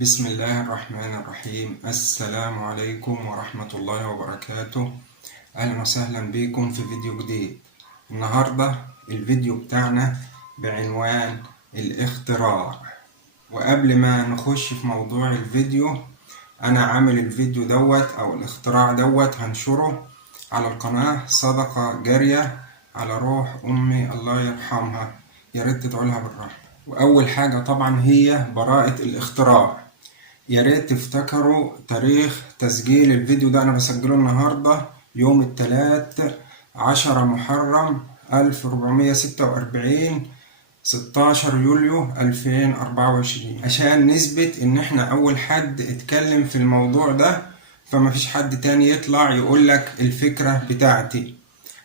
بسم الله الرحمن الرحيم. السلام عليكم ورحمة الله وبركاته. أهلا وسهلا بكم في فيديو جديد. النهاردة الفيديو بتاعنا بعنوان الاختراع. وقبل ما نخش في موضوع الفيديو، أنا عامل الفيديو دوت أو الاختراع دوت هنشره على القناة صدقة جارية على روح أمي الله يرحمها، ياريت تدعولها بالرحمة. وأول حاجة طبعا هي براءة الاختراع. يا ريت تفتكروا تاريخ تسجيل الفيديو ده. انا بسجله النهارده يوم الثلاث 10 محرم 1446 16 يوليو 2024، عشان نثبت ان احنا اول حد اتكلم في الموضوع ده، فما فيش حد تاني يطلع يقول لك الفكرة بتاعتي.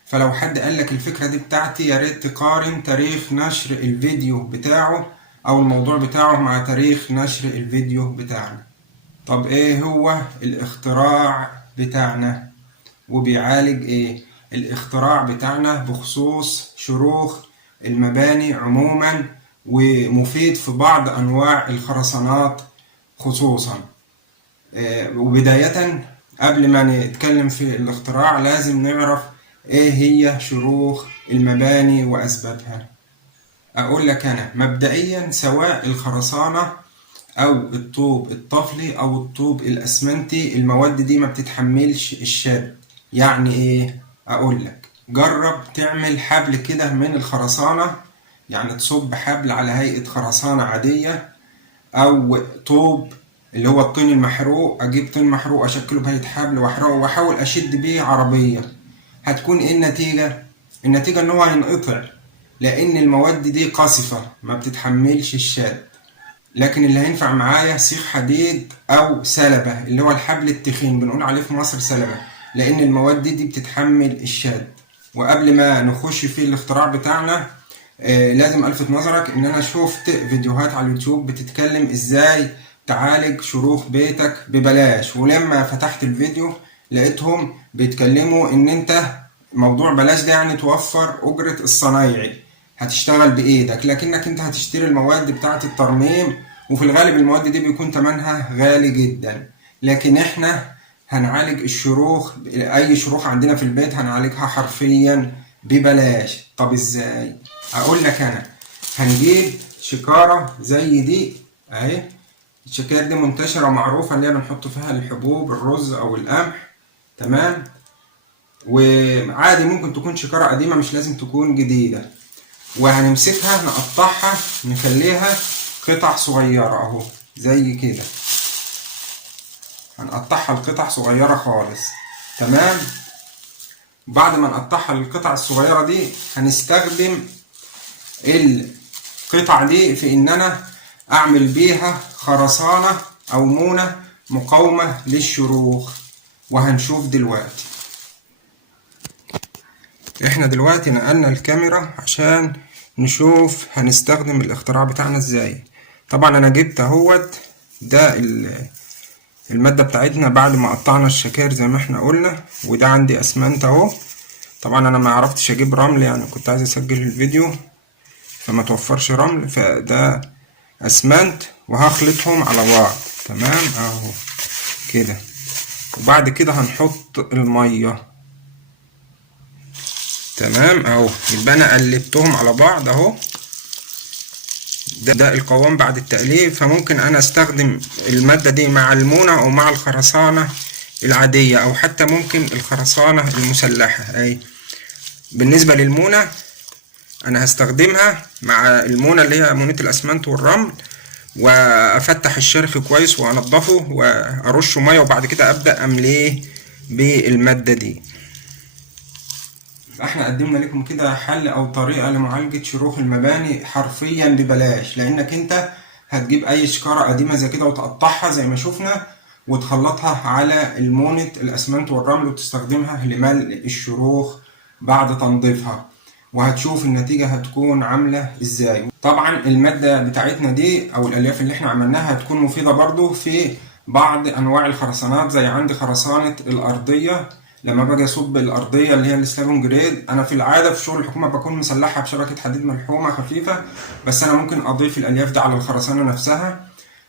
فلو حد قال لك الفكرة دي بتاعتي، يا ريت تقارن تاريخ نشر الفيديو بتاعه او الموضوع بتاعه مع تاريخ نشر الفيديو بتاعنا. طب ايه هو الاختراع بتاعنا وبيعالج ايه؟ الاختراع بتاعنا بخصوص شروخ المباني عموما، ومفيد في بعض انواع الخرسانات خصوصا. وبداية قبل ما نتكلم في الاختراع لازم نعرف ايه هي شروخ المباني واسبابها. اقول لك انا مبدئيا، سواء الخرسانة او الطوب الطفلي او الطوب الاسمنتي، المواد دي ما بتتحملش الشد. يعني ايه؟ اقول لك، جرب تعمل حبل كده من الخرسانة، يعني تصب حبل على هيئة خرسانة عادية، او طوب اللي هو الطين المحروق. اجيب طين محروق اشكله بهيئة حبل واحرقه واحاول اشد بيه عربية. هتكون ايه النتيجة؟ النتيجة ان هو هينقطع، لان المواد دي قصفة ما بتتحملش الشد. لكن اللي هينفع معايا سيخ حديد او سلبة، اللي هو الحبل التخين، بنقول عليه في مصر سلبة، لان المواد دي بتتحمل الشد. وقبل ما نخش في الاختراع بتاعنا، لازم الفت نظرك ان انا شفت فيديوهات على اليوتيوب بتتكلم ازاي تعالج شروخ بيتك ببلاش، ولما فتحت الفيديو لقيتهم بيتكلموا ان انت موضوع بلاش ده يعني توفر اجرة الصنايعي، هتشتغل بايدك، لكنك انت هتشتري المواد بتاعة الترميم، وفي الغالب المواد دي بيكون تمنها غالي جدا. لكن احنا هنعالج الشروخ، اي شروخ عندنا في البيت هنعالجها حرفيا ببلاش. طب ازاي؟ اقول لك انا، هنجيب شكارة زي دي اهي. الشكاير دي منتشرة ومعروفة، اللي هي بنحط فيها الحبوب، الرز او القمح، تمام. وعادي ممكن تكون شكارة قديمة، مش لازم تكون جديدة. وهنمسكها نقطعها نخليها قطع صغيرة اهو زي كده. هنقطعها لقطع صغيرة خالص، تمام. بعد ما نقطعها للقطع الصغيرة دي، هنستخدم القطع دي في ان انا اعمل بيها خرسانة او مونة مقاومة للشروخ، وهنشوف دلوقتي. احنا دلوقتي نقلنا الكاميرا عشان نشوف هنستخدم الاختراع بتاعنا ازاي. طبعا انا جبت اهوت ده المادة بتاعتنا بعد ما قطعنا الشكاير زي ما احنا قلنا، وده عندي اسمنت اهو. طبعا انا ما عرفتش اجيب رمل، يعني كنت عايز اسجل الفيديو فما توفرش رمل، فده اسمنت وهخلطهم على بعض، تمام اهو كده. وبعد كده هنحط المية، تمام اهو. يبقى انا قلبتهم على بعض اهو. ده القوام بعد التقليب. فممكن انا استخدم المادة دي مع المونة او مع الخرسانة العادية، او حتى ممكن الخرسانة المسلحة اهي. بالنسبة للمونة انا هستخدمها مع المونة اللي هي مونة الاسمنت والرمل، وافتح الشرخ كويس وانضفه وارشه مية، وبعد كده ابدأ امليه بالمادة دي. احنا قدمنا لكم كده حل او طريقة لمعالجة شروخ المباني حرفيا ببلاش، لانك انت هتجيب اي شكارة قديمة زي كده وتقطعها زي ما شفنا، وتخلطها على المونة الاسمنت والرمل، وتستخدمها لملء الشروخ بعد تنظيفها، وهتشوف النتيجة هتكون عاملة ازاي. طبعا المادة بتاعتنا دي او الالياف اللي احنا عملناها هتكون مفيدة برضو في بعض انواع الخرسانات. زي عندي خرسانة الارضية، لما باجي اصب الارضيه اللي هي السلابون جريد، انا في العاده في شغل الحكومه بكون مسلحها بشبكه حديد ملحومه خفيفه، بس انا ممكن اضيف الالياف دي على الخرسانه نفسها.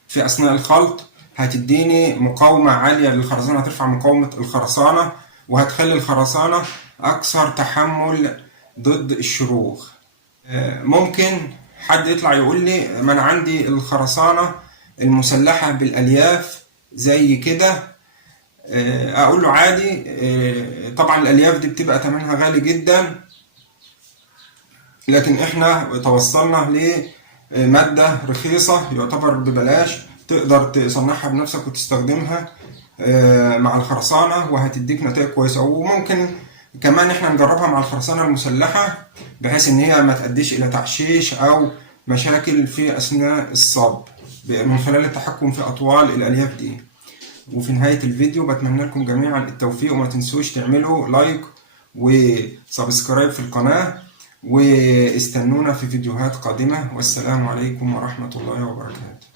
في أثناء الخلط هتديني مقاومة عالية للخرسانة، هترفع مقاومة الخرسانة وهتخلي الخرسانة أكثر تحمل ضد الشروخ. ممكن حد يطلع يقول لي ما أنا عندي الخرسانة المسلحة بالألياف زي كده. أقول له عادي، طبعا الألياف دي بتبقى تمنها غالي جدا، لكن احنا توصلنا لمادة رخيصة يعتبر ببلاش تقدر تصنعها بنفسك وتستخدمها مع الخرسانة وهتديك نتائج كويسة. وممكن كمان احنا نجربها مع الخرسانة المسلحة بحيث ان هي ما تؤديش الى تعشيش او مشاكل في اثناء الصب من خلال التحكم في اطوال الالياف دي. وفي نهاية الفيديو بتمنى لكم جميعا التوفيق، وما تنسوش تعملوا لايك وسبسكرايب في القناة، واستنونا في فيديوهات قادمة. والسلام عليكم ورحمة الله وبركاته.